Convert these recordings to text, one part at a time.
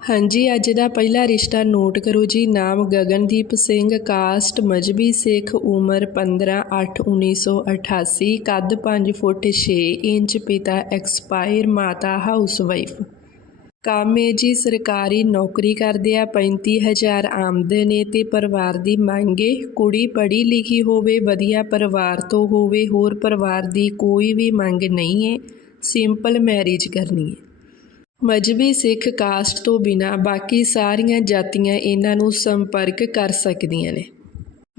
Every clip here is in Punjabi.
ਹਾਂਜੀ, ਅੱਜ ਦਾ ਪਹਿਲਾ ਰਿਸ਼ਤਾ ਨੋਟ ਕਰੋ ਜੀ। ਨਾਮ ਗਗਨਦੀਪ ਸਿੰਘ, ਕਾਸਟ ਮਜਬੀ ਸਿੱਖ, ਉਮਰ 15/8/1988 ਕੱਦ 5 ਫੁੱਟ 6 ਇੰਚ, ਪਿਤਾ ਐਕਸਪਾਇਰ, ਮਾਤਾ ਹਾਊਸਵਾਈਫ। ਕੰਮ ਹੈ ਜੀ, ਸਰਕਾਰੀ ਨੌਕਰੀ ਕਰਦੇ ਆ 35000 ਆਮਦਨ ਹੈ ਤੇ ਪਰਿਵਾਰ ਦੀ ਮੰਗ ਮੰਗੇ ਕੁੜੀ ਪੜ੍ਹੀ ਲਿਖੀ ਹੋਵੇ, ਵਧੀਆ ਪਰਿਵਾਰ ਤੋਂ ਹੋਵੇ, ਹੋਰ ਪਰਿਵਾਰ ਦੀ ਕੋਈ ਵੀ ਮੰਗ ਨਹੀਂ ਹੈ ਸਿੰਪਲ ਮੈਰਿਜ ਕਰਨੀ ਹੈ ਮਜਬੀ ਸਿੱਖ ਕਾਸਟ ਤੋਂ ਬਿਨਾ ਬਾਕੀ ਸਾਰੀਆਂ ਜਾਤੀਆਂ ਇਹਨਾਂ ਨੂੰ ਸੰਪਰਕ ਕਰ ਸਕਦੀਆਂ ਨੇ।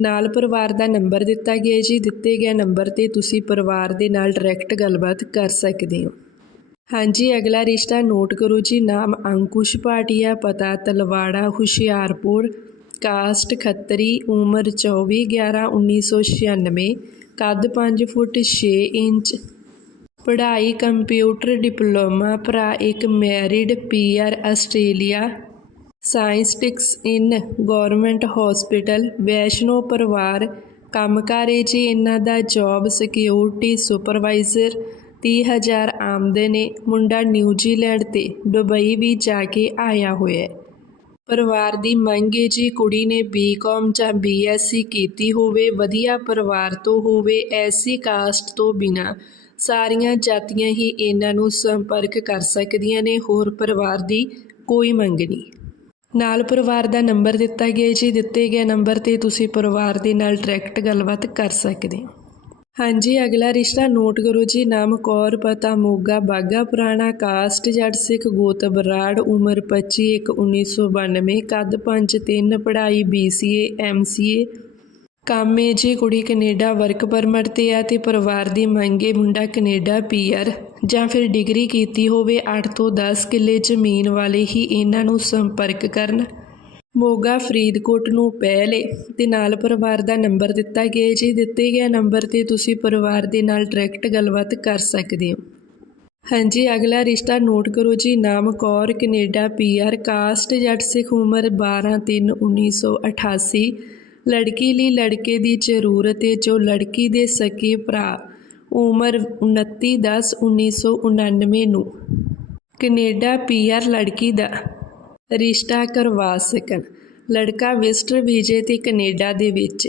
ਨਾਲ ਪਰਿਵਾਰ ਦਾ ਨੰਬਰ ਦਿੱਤਾ ਗਿਆ ਜੀ। ਦਿੱਤੇ ਗਏ ਨੰਬਰ ਤੇ ਤੁਸੀਂ ਪਰਿਵਾਰ ਦੇ ਨਾਲ ਡਾਇਰੈਕਟ ਗੱਲਬਾਤ ਕਰ ਸਕਦੇ ਹੋ। ਹਾਂਜੀ, ਅਗਲਾ ਰਿਸ਼ਤਾ ਨੋਟ ਕਰੋ ਜੀ। ਨਾਮ ਅੰਕੁਸ਼ ਭਾਟੀਆ, ਪਤਾ ਤਲਵਾੜਾ, ਹੁਸ਼ਿਆਰਪੁਰ, ਕਾਸਟ ਖੱਤਰੀ, ਉਮਰ 24 11 1996 ਕੱਦ 5 ਫੁੱਟ 6 ਇੰਚ। ਪੜ੍ਹਾਈ ਕੰਪਿਊਟਰ ਡਿਪਲੋਮਾ ਭਰਾ ਇੱਕ married PR Australia scientist in government hospital, Vaishno ਪਰਿਵਾਰ ਕੰਮਕਾਰੇ ਜੀ। ਇਹਨਾਂ ਦਾ ਜੌਬ ਸਿਕਿਉਰਿਟੀ ਸੁਪਰਵਾਈਜ਼ਰ ਤੀਹ ਹਜ਼ਾਰ ਆਮਦਨ ਏ ਮੁੰਡਾ ਨਿਊਜ਼ੀਲੈਂਡ ਤੇ ਦੁਬਈ ਵੀ ਜਾ ਕੇ ਆਇਆ ਹੋਇਆ ਹੈ। ਪਰਿਵਾਰ ਦੀ ਮੰਗ ਏ ਜੀ, ਕੁੜੀ ਨੇ ਬੀਕਾਮ ਜਾਂ ਬੀਐਸਸੀ ਕੀਤੀ ਹੋਵੇ, ਵਧੀਆ ਪਰਿਵਾਰ ਤੋਂ ਹੋਵੇ ਐਸੀ ਕਾਸਟ ਤੋਂ ਬਿਨਾ। ਸਾਰੀਆਂ ਜਾਤੀਆਂ ਹੀ ਇਹਨਾਂ ਨੂੰ ਸੰਪਰਕ ਕਰ ਸਕਦੀਆਂ ਨੇ, ਹੋਰ ਪਰਿਵਾਰ ਦੀ ਕੋਈ ਮੰਗ ਨਹੀਂ। ਨਾਲ ਪਰਿਵਾਰ ਦਾ ਨੰਬਰ ਦਿੱਤਾ ਗਿਆ ਜੀ। ਦਿੱਤੇ ਗਏ ਨੰਬਰ ਤੇ ਤੁਸੀਂ ਪਰਿਵਾਰ ਦੇ ਨਾਲ ਡਾਇਰੈਕਟ ਗੱਲਬਾਤ ਕਰ ਸਕਦੇ ਹੋ। ਹਾਂਜੀ, ਅਗਲਾ ਰਿਸ਼ਤਾ ਨੋਟ ਕਰੋ ਜੀ। ਨਾਮ ਕੌਰ, ਪਤਾ ਮੋਗਾ ਬਾਗਾ ਪੁਰਾਣਾ, ਕਾਸਟ, ਜੱਟ ਸਿੱਖ ਗੋਤ ਬਰਾੜ ਉਮਰ 25 1 1992 ਕੱਦ 5 3 ਪੜ੍ਹਾਈ BCA MCA ਕੰਮ ਹੈ ਜੀ ਕੁੜੀ ਕੈਨੇਡਾ ਵਰਕ ਪਰਮਿਟ ਤੇ ਆ ਤੇ ਪਰਿਵਾਰ ਦੀ ਮੰਗੇ ਮੁੰਡਾ ਕੈਨੇਡਾ ਪੀਆਰ ਜਾਂ ਫਿਰ ਡਿਗਰੀ ਕੀਤੀ ਹੋਵੇ 8 ਤੋਂ 10 ਕਿੱਲੇ ਜ਼ਮੀਨ ਵਾਲੇ ਹੀ ਇਹਨਾਂ ਨੂੰ ਸੰਪਰਕ ਕਰਨ। ਮੋਗਾ ਫਰੀਦਕੋਟ ਨੂੰ ਪਹਿਲੇ ਤੇ ਨਾਲ ਪਰਿਵਾਰ ਦਾ ਨੰਬਰ ਦਿੱਤਾ ਗਿਆ ਜੀ ਦਿੱਤੇ ਗਿਆ ਨੰਬਰ ਤੇ ਤੁਸੀਂ ਪਰਿਵਾਰ ਦੇ ਨਾਲ ਡਾਇਰੈਕਟ ਗੱਲਬਾਤ ਕਰ ਸਕਦੇ ਹੋ। ਹਾਂਜੀ, ਅਗਲਾ ਰਿਸ਼ਤਾ ਨੋਟ ਕਰੋ ਜੀ। ਨਾਮ ਕੌਰ, ਕੈਨੇਡਾ ਪੀਆਰ ਕਾਸਟ ਜੱਟ ਸਿੱਖ ਉਮਰ 12 3 1988 ਲੜਕੀ ਲਈ ਲੜਕੇ ਦੀ ਜ਼ਰੂਰਤ ਹੈ ਜੋ ਲੜਕੀ ਦੇ ਸਕੇ ਭਰਾ। ਉਮਰ 29 10 1999 ਨੂੰ। ਕੈਨੇਡਾ ਪੀਆਰ ਲੜਕੀ ਦਾ ਰਿਸ਼ਤਾ ਕਰਵਾ ਸਕਣ। ਲੜਕਾ ਵਿਜ਼ਟਰ ਵੀਜ਼ੇ ਤੇ ਕੈਨੇਡਾ ਦੇ ਵਿੱਚ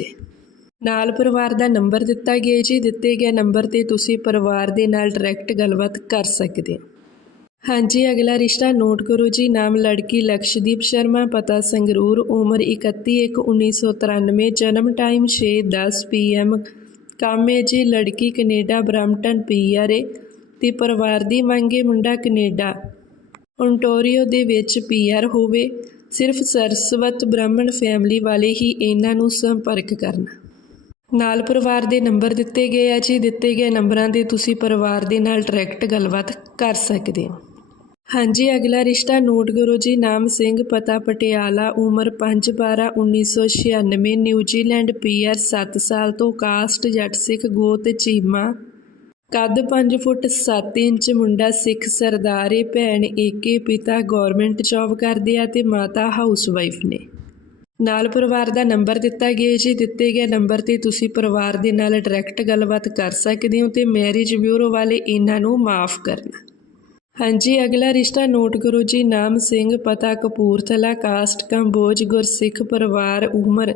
ਨਾਲ ਪਰਿਵਾਰ ਦਾ ਨੰਬਰ ਦਿੱਤਾ ਗਿਆ ਜੀ। ਦਿੱਤੇ ਗਏ ਨੰਬਰ ਤੇ ਤੁਸੀਂ ਪਰਿਵਾਰ ਦੇ ਨਾਲ ਡਾਇਰੈਕਟ ਗੱਲਬਾਤ ਕਰ ਸਕਦੇ ਹੋ। ਹਾਂਜੀ, ਅਗਲਾ ਰਿਸ਼ਤਾ ਨੋਟ ਕਰੋ ਜੀ। ਨਾਮ ਲੜਕੀ ਲਕਸ਼ਦੀਪ ਸ਼ਰਮਾ, ਪਤਾ ਸੰਗਰੂਰ, ਉਮਰ 31/1/1993 ਜਨਮ ਟਾਈਮ 6:10 ਪੀਐਮ ਕੰਮ ਹੈ ਜੀ ਲੜਕੀ ਕੈਨੇਡਾ, ਬ੍ਰੈਂਪਟਨ ਪੀਆਰ ਹੈ ਤੇ ਪਰਿਵਾਰ ਦੀ ਮੰਗੇ ਮੁੰਡਾ ਕੈਨੇਡਾ। ਓਨਟਾਰੀਓ ਦੇ ਵਿੱਚ ਪੀਆਰ ਹੋਵੇ। ਸਿਰਫ ਸਰਸਵਤ ਬ੍ਰਾਹਮਣ ਫੈਮਿਲੀ ਵਾਲੇ ਹੀ ਇਹਨਾਂ ਨੂੰ ਸੰਪਰਕ ਕਰਨਾ। ਨਾਲ ਪਰਿਵਾਰ ਦੇ ਨੰਬਰ ਦਿੱਤੇ ਗਏ ਆ ਜੀ। ਦਿੱਤੇ ਗਏ ਨੰਬਰਾਂ ਦੇ ਤੁਸੀਂ ਪਰਿਵਾਰ ਦੇ ਨਾਲ ਡਾਇਰੈਕਟ ਗੱਲਬਾਤ ਕਰ ਸਕਦੇ ਹੋ। ਹਾਂਜੀ, ਅਗਲਾ ਰਿਸ਼ਤਾ ਨੋਟ ਕਰੋ ਜੀ ਨਾਮ ਸਿੰਘ ਪਤਾ ਪਟਿਆਲਾ, ਉਮਰ 5/12/1996 ਨਿਊਜ਼ੀਲੈਂਡ ਪੀਆਰ 7 ਸਾਲ ਤੋਂ ਕਾਸਟ ਜੱਟ ਸਿੱਖ ਗੋਤ ਚੀਮਾ। ਕੱਦ 5 ਫੁੱਟ 7 ਇੰਚ, ਮੁੰਡਾ ਸਿੱਖ ਸਰਦਾਰੇ, ਭੈਣ ਏਕੇ, ਪਿਤਾ ਗਵਰਨਮੈਂਟ ਜੌਬ ਕਰਦੇ ਆ ਤੇ ਮਾਤਾ ਹਾਊਸਵਾਈਫ ਨੇ। ਨਾਲ ਪਰਿਵਾਰ ਦਾ ਨੰਬਰ ਦਿੱਤਾ ਗਿਆ ਜੀ। ਦਿੱਤੇ ਗਏ ਨੰਬਰ ਤੇ ਤੁਸੀਂ ਪਰਿਵਾਰ ਦੇ ਨਾਲ ਡਾਇਰੈਕਟ ਗੱਲਬਾਤ ਕਰ ਸਕਦੇ ਹੋ ਤੇ ਮੈਰਿਜ ਬਿਊਰੋ ਵਾਲੇ ਇਹਨਾਂ ਨੂੰ ਮਾਫ ਕਰਨਾ। ਹਾਂਜੀ, ਅਗਲਾ ਰਿਸ਼ਤਾ ਨੋਟ ਕਰੋ ਜੀ। ਨਾਮ ਸਿੰਘ, ਪਤਾ ਕਪੂਰਥਲਾ, ਕਾਸਟ ਕੰਬੋਜ, ਗੁਰਸਿੱਖ ਪਰਿਵਾਰ, ਉਮਰ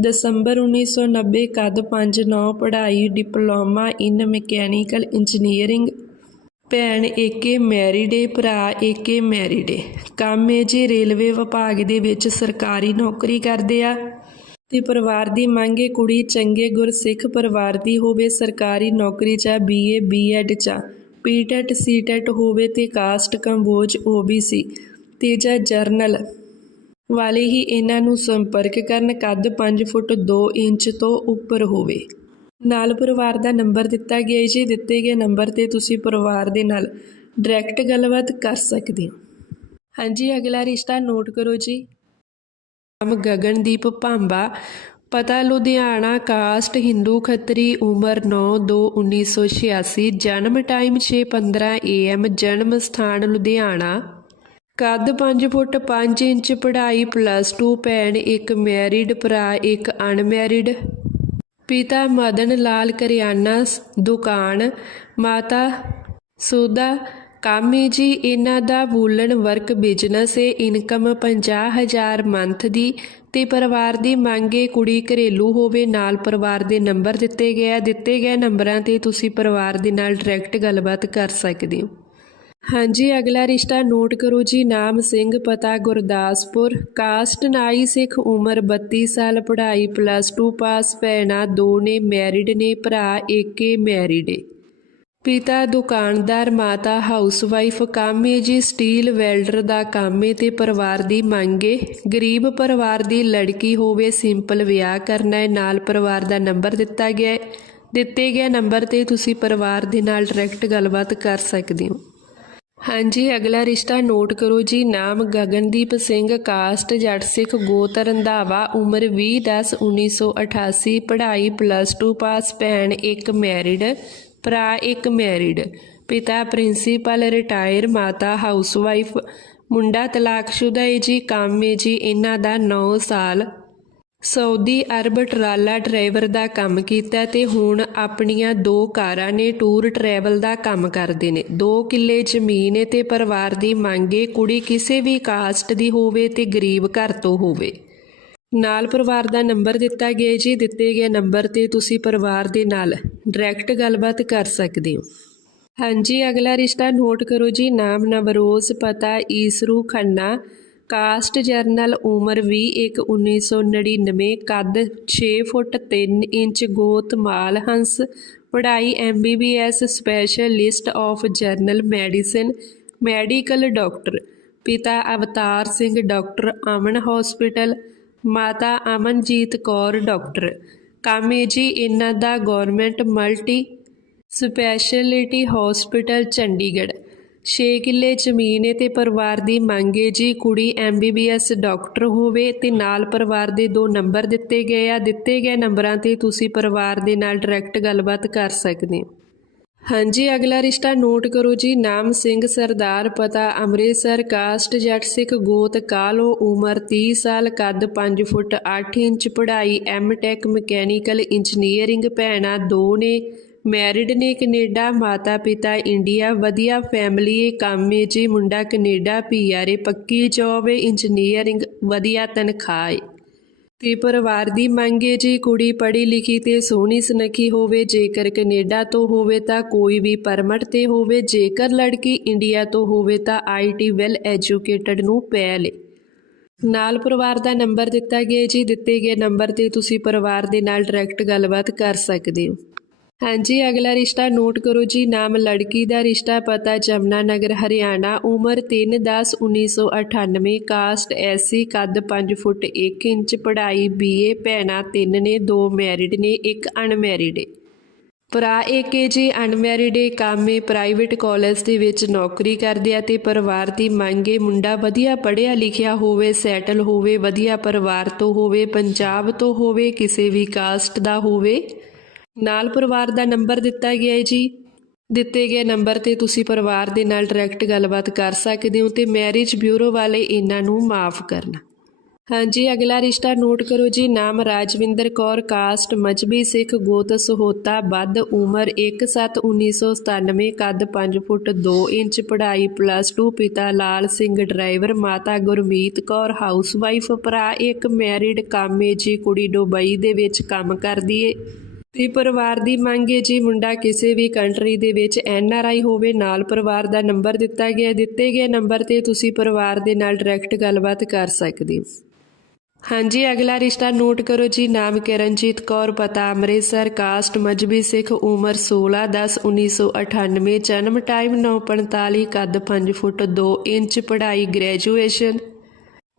ਦਸੰਬਰ 1990 ਕਦ 5-9 ਪੜ੍ਹਾਈ, ਡਿਪਲੋਮਾ ਇਨ ਮਕੈਨੀਕਲ ਇੰਜੀਨੀਅਰਿੰਗ। ਭੈਣ ਏਕੇ ਮੈਰਿਡ ਏ ਭਰਾ ਏਕੇ ਮੈਰਿਡ। ਏ ਕੰਮ ਏ ਜੀ, ਰੇਲਵੇ ਵਿਭਾਗ ਦੇ ਵਿੱਚ ਸਰਕਾਰੀ ਨੌਕਰੀ ਕਰਦੇ ਆ। ਤੇ ਪਰਿਵਾਰ ਦੀ ਮੰਗ ਹੈ, ਕੁੜੀ ਚੰਗੇ ਗੁਰਸਿੱਖ ਪਰਿਵਾਰ ਦੀ ਹੋਵੇ, ਸਰਕਾਰੀ ਨੌਕਰੀ 'ਚ ਬੀਏ ਬੀਐਡ 'ਚ ਪੀਟੈਟ ਸੀਟੈਟ ਹੋਵੇ ਤੇ ਕਾਸਟ ਕੰਬੋਜ ਓਬੀਸੀ ਤੇ ਜਾਂ ਜਰਨਲ। ਵਾਲੇ ਹੀ ਇਹਨਾਂ ਨੂੰ ਸੰਪਰਕ ਕਰਨ ਕੱਦ 5 ਫੁੱਟ 2 ਇੰਚ ਤੋਂ ਉੱਪਰ ਹੋਵੇ। ਨਾਲ ਪਰਿਵਾਰ ਦਾ ਨੰਬਰ ਦਿੱਤਾ ਗਿਆ ਜੀ। ਦਿੱਤੇ ਗਏ ਨੰਬਰ ਤੇ ਤੁਸੀਂ ਪਰਿਵਾਰ ਦੇ ਨਾਲ ਡਾਇਰੈਕਟ ਗੱਲਬਾਤ ਕਰ ਸਕਦੇ ਹੋ। ਹਾਂਜੀ, ਅਗਲਾ ਰਿਸ਼ਤਾ ਨੋਟ ਕਰੋ ਜੀ। ਨਾਮ ਗਗਨਦੀਪ ਭਾਂਬਾ। ਪਤਾ ਲੁਧਿਆਣਾ ਕਾਸਟ ਹਿੰਦੂ ਖੱਤਰੀ ਉਮਰ 9/2/1986 ਜਨਮ ਟਾਈਮ 6:15 AM ਜਨਮ ਸਥਾਨ ਲੁਧਿਆਣਾ। ਕੱਦ 5 ਫੁੱਟ 5 ਇੰਚ, ਪੜ੍ਹਾਈ ਪਲੱਸ 2 ਭੈਣ ਇੱਕ ਮੈਰਿਡ, ਭਰਾ ਇੱਕ ਅਨਮੈਰਿਡ। ਪਿਤਾ ਮਦਨ ਲਾਲ ਕਰਿਆਨਾ ਸ- ਦੁਕਾਨ। ਮਾਤਾ ਸੁਦਾ ਕਾਮੀ ਜੀ, ਇਹਨਾਂ ਦਾ ਵੂਲਨ ਵਰਕ ਬਿਜ਼ਨਸ ਹੈ ਇਨਕਮ 50000 ਮੰਥ ਦੀ ਤੇ ਪਰਿਵਾਰ ਦੀ ਮੰਗ ਮੰਗੇ ਕੁੜੀ ਘਰੇਲੂ ਹੋਵੇ, ਨਾਲ ਪਰਿਵਾਰ ਦੇ ਨੰਬਰ ਦਿੱਤੇ ਗਏ ਆ। ਦਿੱਤੇ ਗਏ ਨੰਬਰਾਂ ਤੇ ਤੁਸੀਂ ਪਰਿਵਾਰ ਦੇ ਨਾਲ ਡਾਇਰੈਕਟ ਗੱਲਬਾਤ ਕਰ ਸਕਦੇ ਹੋ। ਹਾਂਜੀ, ਅਗਲਾ ਰਿਸ਼ਤਾ ਨੋਟ ਕਰੋ ਜੀ, ਨਾਮ ਸਿੰਘ, ਪਤਾ ਗੁਰਦਾਸਪੁਰ। ਕਾਸਟ ਨਾਈ ਸਿੱਖ, ਉਮਰ 32 ਸਾਲ, ਪੜ੍ਹਾਈ ਪਲੱਸ 2 ਪਾਸ ਭੈਣਾਂ ਦੋ ਨੇ ਮੈਰਿਡ ਨੇ, ਭਰਾ ਏਕੇ ਮੈਰਿਡ ਏ। ਪਿਤਾ, ਦੁਕਾਨਦਾਰ, ਮਾਤਾ, ਹਾਊਸਵਾਈਫ, ਕਾਮੇ ਜੀ, ਸਟੀਲ ਵੈਲਡਰ ਦਾ ਕਾਮੇ ਏ ਤੇ ਪਰਿਵਾਰ ਦੀ ਮੰਗ ਏ। ਗਰੀਬ ਪਰਿਵਾਰ ਦੀ ਲੜਕੀ ਹੋਵੇ ਸਿੰਪਲ ਵਿਆਹ ਕਰਨਾ ਹੈ ਨਾਲ ਪਰਿਵਾਰ ਦਾ ਨੰਬਰ ਦਿੱਤਾ ਗਿਆ ਹੈ ਦਿੱਤੇ ਗਏ ਨੰਬਰ ਤੇ ਤੁਸੀਂ ਪਰਿਵਾਰ ਦੇ ਨਾਲ ਡਾਇਰੈਕਟ ਗੱਲਬਾਤ ਕਰ ਸਕਦੇ ਹੋ। ਹਾਂਜੀ, ਅਗਲਾ ਰਿਸ਼ਤਾ ਨੋਟ ਕਰੋ ਜੀ। ਨਾਮ ਗਗਨਦੀਪ ਸਿੰਘ, ਕਾਸਟ, ਜੱਟ ਸਿੱਖ ਗੋਤ ਰੰਧਾਵਾ, ਉਮਰ 20 10 1988 ਪੜ੍ਹਾਈ ਪਲੱਸ 2 ਪਾਸ ਭੈਣ, ਇੱਕ ਮੈਰਿਡ ਭਰਾ ਇੱਕ ਮੈਰਿਡ ਪਿਤਾ ਪ੍ਰਿੰਸੀਪਲ ਰਿਟਾਇਰ ਮਾਤਾ ਹਾਊਸਵਾਈਫ ਮੁੰਡਾ ਤਲਾਕਸ਼ੁਦਾ ਹੈ ਜੀ, ਕੰਮ ਹੈ ਜੀ, ਇਹਨਾਂ ਦਾ 9 ਸਾਲ। ਸਾਊਦੀ ਅਰਬ ਟਰਾਲਾ ਡਰਾਈਵਰ ਦਾ ਕੰਮ ਕੀਤਾ ਤੇ ਹੁਣ ਆਪਣੀਆਂ ਦੋ ਕਾਰਾਂ ਨੇ ਟੂਰ ਟਰੈਵਲ ਦਾ ਕੰਮ ਕਰਦੇ ਨੇ। ਦੋ ਕਿੱਲੇ ਜ਼ਮੀਨ ਹੈ ਤੇ ਪਰਿਵਾਰ ਦੀ ਮੰਗੇ ਕੁੜੀ ਕਿਸੇ ਵੀ ਕਾਸਟ ਦੀ ਹੋਵੇ ਤੇ ਗਰੀਬ ਘਰ ਤੋਂ ਹੋਵੇ। ਨਾਲ ਪਰਿਵਾਰ ਦਾ ਨੰਬਰ ਦਿੱਤਾ ਗਿਆ ਜੀ, ਦਿੱਤੇ ਗਏ ਨੰਬਰ ਤੇ ਤੁਸੀਂ ਪਰਿਵਾਰ ਦੇ ਨਾਲ ਡਾਇਰੈਕਟ ਗੱਲਬਾਤ ਕਰ ਸਕਦੇ ਹੋ। ਹਾਂਜੀ, ਅਗਲਾ ਰਿਸ਼ਤਾ ਨੋਟ ਕਰੋ ਜੀ। ਨਾਮ ਨਵਰੋਜ਼, ਪਤਾ ਈਸਰੂ ਖੰਨਾ। ਕਾਸਟ ਜਰਨਲ ਉਮਰ 20 ਇੱਕ 1999 ਕੱਦ 6 ਫੁੱਟ 3 ਇੰਚ, ਗੋਤ ਮਾਲ ਹੰਸ। ਪੜ੍ਹਾਈ MBBS specialist of general medicine, medical doctor. ਪਿਤਾ ਅਵਤਾਰ ਸਿੰਘ, ਡਾਕਟਰ ਅਮਨ ਹਸਪੀਟਲ। ਮਾਤਾ ਅਮਨਜੀਤ ਕੌਰ, ਡਾਕਟਰ। ਕੰਮ ਕਾਮੇ ਜੀ, ਇਹਨਾਂ ਦਾ government multi speciality hospital Chandigarh. 6 ਕਿੱਲੇ ਜ਼ਮੀਨ ਹੈ ਤੇ ਪਰਿਵਾਰ ਦੀ ਮੰਗ ਹੈ ਜੀ, ਕੁੜੀ ਐਮਬੀਬੀਐਸ ਡਾਕਟਰ ਹੋਵੇ ਤੇ ਨਾਲ ਪਰਿਵਾਰ ਦੇ ਦੋ ਨੰਬਰ ਦਿੱਤੇ ਗਏ ਆ। ਦਿੱਤੇ ਗਏ ਨੰਬਰਾਂ ਤੇ ਤੁਸੀਂ ਪਰਿਵਾਰ ਦੇ ਨਾਲ ਡਾਇਰੈਕਟ ਗੱਲਬਾਤ ਕਰ ਸਕਦੇ ਹੋ। ਹਾਂਜੀ, ਅਗਲਾ ਰਿਸ਼ਤਾ ਨੋਟ ਕਰੋ ਜੀ। ਨਾਮ ਸਿੰਘ, ਸਰਦਾਰ ਪਤਾ, ਅੰਮ੍ਰਿਤਸਰ, ਕਾਸਟ, ਜੱਟ ਸਿੱਖ, ਗੋਤ, ਕਾਲੋ, ਉਮਰ 30 ਸਾਲ, ਕੱਦ 5 ਫੁੱਟ 8 ਇੰਚ, ਪੜ੍ਹਾਈ ਐਮਟੈਕ ਮਕੈਨੀਕਲ ਇੰਜੀਨੀਅਰਿੰਗ, ਭੈਣਾਂ ਦੋ ਨੇ, ਮੈਰਿਡ ਨੇ ਕੈਨੇਡਾ, ਮਾਤਾ ਪਿਤਾ ਇੰਡੀਆ, ਵਧੀਆ ਫੈਮਿਲੀ ਏ ਕੰਮ ਏ ਜੀ। ਮੁੰਡਾ ਕੈਨੇਡਾ ਪੀਆਰ ਏ, ਪੱਕੀ ਜੌਬ ਏ, ਇੰਜੀਨੀਅਰਿੰਗ, ਵਧੀਆ ਤਨਖਾਹ ਏ। ਤੇ ਪਰਿਵਾਰ ਦੀ ਮੰਗ ਹੈ, ਜੀ ਕੁੜੀ ਪੜ੍ਹੀ ਲਿਖੀ ਤੇ ਸੋਹਣੀ ਸੁਨੱਖੀ ਹੋਵੇ, ਜੇਕਰ ਕੈਨੇਡਾ ਤੋਂ ਹੋਵੇ ਤਾਂ ਕੋਈ ਵੀ ਪਰਮਿਟ ਤੇ ਹੋਵੇ, ਜੇਕਰ ਲੜਕੀ ਇੰਡੀਆ ਤੋਂ ਹੋਵੇ ਤਾਂ ਆਈਟੀ ਵੈਲ ਐਜੂਕੇਟਡ ਨੂੰ ਪੈ ਏ ਨਾਲ ਪਰਿਵਾਰ ਦਾ ਨੰਬਰ ਦਿੱਤਾ ਗਿਆ ਜੀ, ਦਿੱਤੇ ਗਏ ਨੰਬਰ ਤੇ ਤੁਸੀਂ ਪਰਿਵਾਰ ਦੇ ਨਾਲ ਡਾਇਰੈਕਟ ਗੱਲਬਾਤ ਕਰ ਸਕਦੇ ਹੋ। ਹਾਂਜੀ, ਅਗਲਾ ਰਿਸ਼ਤਾ ਨੋਟ ਕਰੋ ਜੀ। ਨਾਮ ਲੜਕੀ ਦਾ ਰਿਸ਼ਤਾ, ਪਤਾ ਜਮਨਾ ਨਗਰ, ਹਰਿਆਣਾ। ਉਮਰ 3/10/1998 ਕਾਸਟ ਐਸੀ ਕੱਦ 5 ਫੁੱਟ 1 ਇੰਚ, ਪੜ੍ਹਾਈ ਬੀਏ ਭੈਣਾਂ ਤਿੰਨ ਨੇ, ਦੋ ਮੈਰਿਡ ਨੇ, ਇੱਕ ਅਨਮੈਰਿਡ ਏ। ਭਰਾ ਏਕੇ ਜੀ, ਅਨਮੈਰਿਡ ਏ, ਕਾਮੇ ਪ੍ਰਾਈਵੇਟ ਕਾਲਜ ਦੇ ਵਿੱਚ ਨੌਕਰੀ ਕਰਦੇ ਆ ਤੇ ਪਰਿਵਾਰ ਦੀ ਮੰਗੇ ਮੁੰਡਾ ਵਧੀਆ ਪੜ੍ਹਿਆ ਲਿਖਿਆ ਹੋਵੇ, ਸੈਟਲ ਹੋਵੇ, ਵਧੀਆ ਪਰਿਵਾਰ ਤੋਂ ਹੋਵੇ, ਪੰਜਾਬ ਤੋਂ ਹੋਵੇ, ਕਿਸੇ ਵੀ ਕਾਸਟ ਦਾ ਹੋਵੇ। ਨਾਲ ਪਰਿਵਾਰ ਦਾ ਨੰਬਰ ਦਿੱਤਾ ਗਿਆ ਹੈ ਜੀ। ਦਿੱਤੇ ਗਏ ਨੰਬਰ ਤੇ ਤੁਸੀਂ ਪਰਿਵਾਰ ਦੇ ਨਾਲ ਡਾਇਰੈਕਟ ਗੱਲਬਾਤ ਕਰ ਸਕਦੇ ਹੋ ਤੇ ਮੈਰਿਜ ਬਿਊਰੋ ਵਾਲੇ ਇਹਨਾਂ ਨੂੰ ਮਾਫ ਕਰਨਾ। ਹਾਂਜੀ, ਅਗਲਾ ਰਿਸ਼ਤਾ ਨੋਟ ਕਰੋ ਜੀ। ਨਾਮ ਰਾਜਵਿੰਦਰ ਕੌਰ ਕਾਸਟ ਮਜਬੀ ਸਿੱਖ, ਗੋਤ ਸਹੋਤਾ, ਵੱਧ ਉਮਰ 1/7/1997 ਕੱਦ 5 ਫੁੱਟ 2 ਇੰਚ, ਪੜ੍ਹਾਈ ਪਲੱਸ 2 ਪਿਤਾ ਲਾਲ ਸਿੰਘ ਡਰਾਈਵਰ ਮਾਤਾ ਗੁਰਮੀਤ ਕੌਰ ਹਾਊਸਵਾਈਫ ਭਰਾ ਇੱਕ ਮੈਰਿਡ ਕਾਮੇ ਜੀ ਕੁੜੀ ਦੁਬਈ ਦੇ ਵਿੱਚ ਕੰਮ ਕਰਦੀ ਏ। ਤੇ ਪਰਿਵਾਰ ਦੀ ਮੰਗ ਹੈ ਜੀ, ਮੁੰਡਾ ਕਿਸੇ ਵੀ ਕੰਟਰੀ ਦੇ ਵਿੱਚ ਐਨ ਆਰ ਆਈ ਹੋਵੇ, ਨਾਲ ਪਰਿਵਾਰ ਦਾ ਨੰਬਰ ਦਿੱਤਾ ਗਿਆ ਦਿੱਤੇ ਗਏ ਨੰਬਰ ਤੇ ਤੁਸੀਂ ਪਰਿਵਾਰ ਦੇ ਨਾਲ ਡਾਇਰੈਕਟ ਗੱਲਬਾਤ ਕਰ ਸਕਦੇ ਹੋ। ਹਾਂਜੀ, ਅਗਲਾ ਰਿਸ਼ਤਾ ਨੋਟ ਕਰੋ ਜੀ। ਨਾਮ ਕਿਰਨਜੀਤ ਕੌਰ, ਪਤਾ ਅੰਮ੍ਰਿਤਸਰ ਕਾਸਟ ਮਜਬੀ ਸਿੱਖ, ਉਮਰ 16 10 1998 ਜਨਮ ਟਾਈਮ 9:45 ਕੱਦ 5 ਫੁੱਟ 2 ਇੰਚ, ਪੜ੍ਹਾਈ ਗ੍ਰੈਜੂਏਸ਼ਨ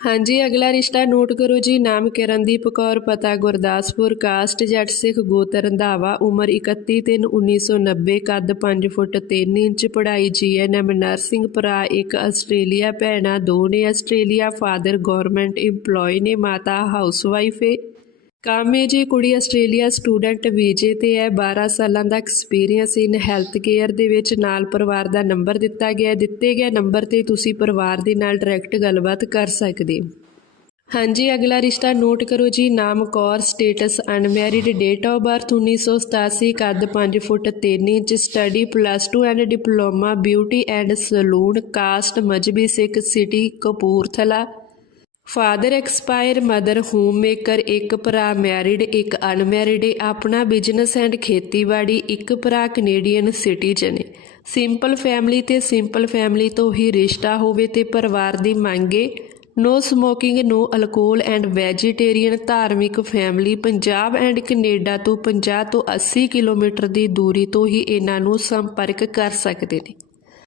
ਹਾਂਜੀ, ਅਗਲਾ ਰਿਸ਼ਤਾ ਨੋਟ ਕਰੋ ਜੀ। ਨਾਮ ਕਿਰਨਦੀਪ ਕੌਰ, ਪਤਾ ਗੁਰਦਾਸਪੁਰ, ਕਾਸਟ ਜੱਟ ਸਿੱਖ ਗੋਤ ਰੰਧਾਵਾ ਉਮਰ 31 ਤਿੰਨ 1990 ਕੱਦ 5 ਫੁੱਟ 3 ਇੰਚ, ਪੜ੍ਹਾਈ ਜੀਐਨਐਮ ਨਰਸਿੰਗ ਭਰਾ ਇੱਕ ਆਸਟ੍ਰੇਲੀਆ, ਭੈਣਾਂ ਦੋ ਨੇ ਆਸਟ੍ਰੇਲੀਆ, ਫਾਦਰ ਗਵਰਨਮੈਂਟ EMPLOYE ਨੇ, ਮਾਤਾ ਹਾਊਸਵਾਈਫ ਏ। ਕਾਮੇ ਜੀ ਕੁੜੀ ਆਸਟ੍ਰੇਲੀਆ ਸਟੂਡੈਂਟ ਵੀਜ਼ੇ ਤੇ ਹੈ 12 ਸਾਲਾਂ ਦਾ ਐਕਸਪੀਰੀਅੰਸ ਇਨ ਹੈਲਥ ਕੇਅਰ ਦੇ ਵਿੱਚ ਨਾਲ ਪਰਿਵਾਰ ਦਾ ਨੰਬਰ ਦਿੱਤਾ ਗਿਆ ਹੈ। ਦਿੱਤੇ ਗਏ ਨੰਬਰ ਤੇ ਤੁਸੀਂ ਪਰਿਵਾਰ ਦੇ ਨਾਲ ਡਾਇਰੈਕਟ ਗੱਲਬਾਤ ਕਰ ਸਕਦੇ ਹੋ। ਹਾਂਜੀ, ਅਗਲਾ ਰਿਸ਼ਤਾ ਨੋਟ ਕਰੋ ਜੀ। ਨਾਮ Kaur status unmarried date of birth 1987 ਕੱਦ 5 foot 3 inch study plus 2 and diploma beauty and salon caste Mazhabi Sikh city Kapurthala. Father expire mother home maker ਇੱਕ ਭਰਾ ਮੈਰਿਡ ਇੱਕ ਅਨਮੈਰਿਡ ਏ ਆਪਣਾ ਬਿਜ਼ਨਸ ਐਂਡ ਖੇਤੀਬਾੜੀ, ਇੱਕ ਭਰਾ Canadian citizen a simple family ਤੇ ਸਿੰਪਲ ਫੈਮਿਲੀ ਤੋਂ ਹੀ ਰਿਸ਼ਤਾ ਹੋਵੇ ਤੇ ਪਰਿਵਾਰ ਦੀ ਮੰਗੇ। No smoking no alcohol and vegetarian ਧਾਰਮਿਕ ਫੈਮਿਲੀ ਪੰਜਾਬ ਐਂਡ ਕੈਨੇਡਾ ਤੋਂ 50 ਤੋਂ 80 ਕਿਲੋਮੀਟਰ ਦੀ ਦੂਰੀ ਤੋਂ ਹੀ ਇਹਨਾਂ ਨੂੰ ਸੰਪਰਕ ਕਰ ਸਕਦੇ ਨੇ।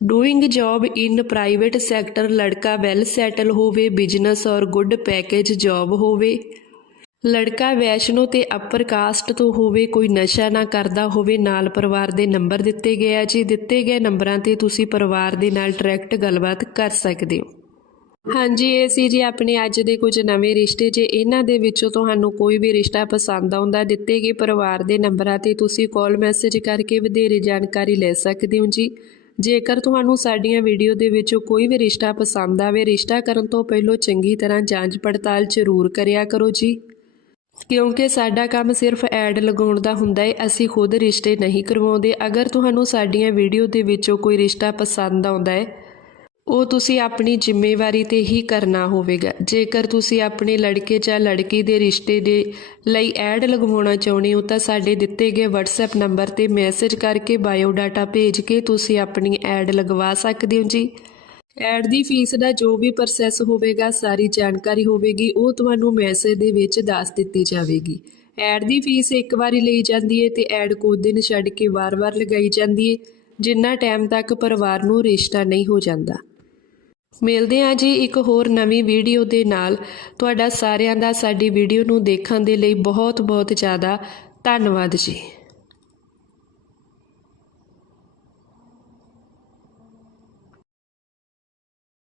doing job in private sector ਲੜਕਾ ਵੈਲ ਸੈਟਲ ਹੋਵੇ ਬਿਜ਼ਨਸ ਔਰ ਗੁੱਡ ਪੈਕੇਜ ਜੌਬ ਹੋਵੇ ਲੜਕਾ ਵੈਸ਼ਨੋ ਤੇ ਅਪਰ ਕਾਸਟ ਤੋਂ ਹੋਵੇ ਕੋਈ ਨਸ਼ਾ ਨਾ ਕਰਦਾ ਹੋਵੇ ਨਾਲ ਪਰਿਵਾਰ ਦੇ ਨੰਬਰ ਦਿੱਤੇ ਗਏ ਆ ਜੀ ਦਿੱਤੇ ਗਏ ਨੰਬਰਾਂ ਤੇ ਤੁਸੀਂ ਪਰਿਵਾਰ ਦੇ ਨਾਲ ਡਾਇਰੈਕਟ ਗੱਲਬਾਤ ਕਰ ਸਕਦੇ ਹੋ ਹਾਂਜੀ ਇਹ ਸੀ ਜੀ ਆਪਣੇ ਅੱਜ ਦੇ ਕੁਝ ਨਵੇਂ ਰਿਸ਼ਤੇ ਜੇ ਇਹਨਾਂ ਦੇ ਵਿੱਚੋਂ ਤੁਹਾਨੂੰ ਕੋਈ ਵੀ ਰਿਸ਼ਤਾ ਪਸੰਦ ਆਉਂਦਾ ਦਿੱਤੇ ਗਏ ਪਰਿਵਾਰ ਦੇ ਨੰਬਰਾਂ ਤੇ ਤੁਸੀਂ ਕਾਲ ਮੈਸੇਜ ਕਰਕੇ ਵਧੇਰੇ ਜਾਣਕਾਰੀ ਲੈ ਸਕਦੇ ਹੋ ਜੀ ਜੇਕਰ ਤੁਹਾਨੂੰ ਸਾਡੀਆਂ ਵੀਡੀਓ ਦੇ ਵਿੱਚੋਂ ਕੋਈ ਵੀ ਰਿਸ਼ਤਾ ਪਸੰਦ ਆਵੇ, ਰਿਸ਼ਤਾ ਕਰਨ ਤੋਂ ਪਹਿਲਾਂ ਚੰਗੀ ਤਰ੍ਹਾਂ ਜਾਂਚ ਪੜਤਾਲ ਜ਼ਰੂਰ ਕਰਿਆ ਕਰੋ ਜੀ। ਕਿਉਂਕਿ ਸਾਡਾ ਕੰਮ ਸਿਰਫ ਐਡ ਲਗਾਉਣ ਦਾ ਹੁੰਦਾ ਹੈ, ਅਸੀਂ ਖੁਦ ਰਿਸ਼ਤੇ ਨਹੀਂ ਕਰਵਾਉਂਦੇ। ਅਗਰ ਤੁਹਾਨੂੰ ਸਾਡੀਆਂ ਵੀਡੀਓ ਦੇ ਵਿੱਚੋਂ ਕੋਈ ਰਿਸ਼ਤਾ ਪਸੰਦ ਆਉਂਦਾ ਹੈ ਉਹ ਤੁਸੀਂ ਆਪਣੀ ਜ਼ਿੰਮੇਵਾਰੀ ਤੇ ਹੀ ਕਰਨਾ ਹੋਵੇਗਾ। ਜੇਕਰ ਤੁਸੀਂ ਆਪਣੇ ਲੜਕੇ ਜਾਂ ਲੜਕੀ ਦੇ ਰਿਸ਼ਤੇ ਦੇ ਲਈ ਐਡ ਲਗਵਾਉਣਾ ਚਾਹੁੰਦੇ ਹੋ, ਤਾਂ ਸਾਡੇ ਦਿੱਤੇ ਗਏ WhatsApp ਨੰਬਰ ਤੇ ਮੈਸੇਜ ਕਰਕੇ ਬਾਇਓਡਾਟਾ ਭੇਜ ਕੇ ਤੁਸੀਂ ਆਪਣੀ ਐਡ ਲਗਵਾ ਸਕਦੇ ਹੋ ਜੀ। ਐਡ ਦੀ ਫੀਸ ਦਾ ਜੋ ਵੀ ਪ੍ਰੋਸੈਸ ਹੋਵੇਗਾ, ਸਾਰੀ ਜਾਣਕਾਰੀ ਹੋਵੇਗੀ, ਉਹ ਤੁਹਾਨੂੰ ਮੈਸੇਜ ਦੇ ਵਿੱਚ ਦੱਸ ਦਿੱਤੀ ਜਾਵੇਗੀ। ਐਡ ਦੀ ਫੀਸ ਇੱਕ ਵਾਰੀ ਲਈ ਜਾਂਦੀ ਹੈ ਤੇ ਐਡ ਕੁਝ ਦਿਨ ਛੱਡ ਕੇ ਵਾਰ-ਵਾਰ ਲਗਾਈ ਜਾਂਦੀ ਹੈ ਜਿੰਨਾ ਟਾਈਮ ਤੱਕ ਪਰਿਵਾਰ ਨੂੰ ਰਿਸ਼ਤਾ ਨਹੀਂ ਹੋ ਜਾਂਦਾ। ਮਿਲਦੇ ਹਾਂ ਜੀ ਇੱਕ ਹੋਰ ਨਵੀਂ ਵੀਡੀਓ ਦੇ ਨਾਲ। ਤੁਹਾਡਾ ਸਾਰਿਆਂ ਦਾ ਸਾਡੀ ਵੀਡੀਓ ਨੂੰ ਦੇਖਣ ਦੇ ਲਈ ਬਹੁਤ ਬਹੁਤ ਜ਼ਿਆਦਾ ਧੰਨਵਾਦ ਜੀ।